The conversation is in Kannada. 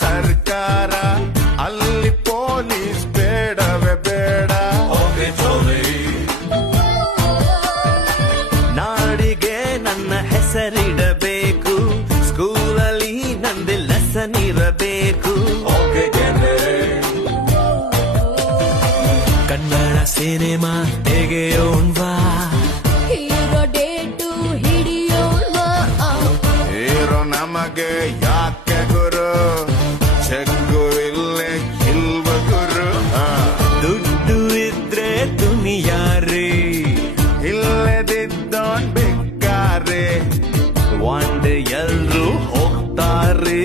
ಸರ್ಕಾರ ಅಲ್ಲಿ ಪೊಲೀಸ್ ಬೇಡವೇ ಬೇಡ. ನಾಡಿಗೆ ನನ್ನ ಹೆಸರಿಡಬೇಕು, ಸ್ಕೂಲಲ್ಲಿ ನಂದು ಲೆಸನ್ ಇರಬೇಕು. Kannada cinema ತೆಗೆಯೋಣ್ವಾ, hero date ಹಿಡಿಯೋಣ್ವಾ. Hero ನಮಗೆ ಯಾಕೆ ಗುರು, ಚೆಕ್ಕು ಇಲ್ಲೇ ಇಲ್ವ ಗುರು. ದುಡ್ಡು ಇದ್ರೆ ದುನಿಯಾರಿ, ಇಲ್ಲದಿದ್ದೋನ್ ಬೇಕಾರೆ ಒಂದ್ ಎಲ್ರು ಹೋಗ್ತಾರೆ.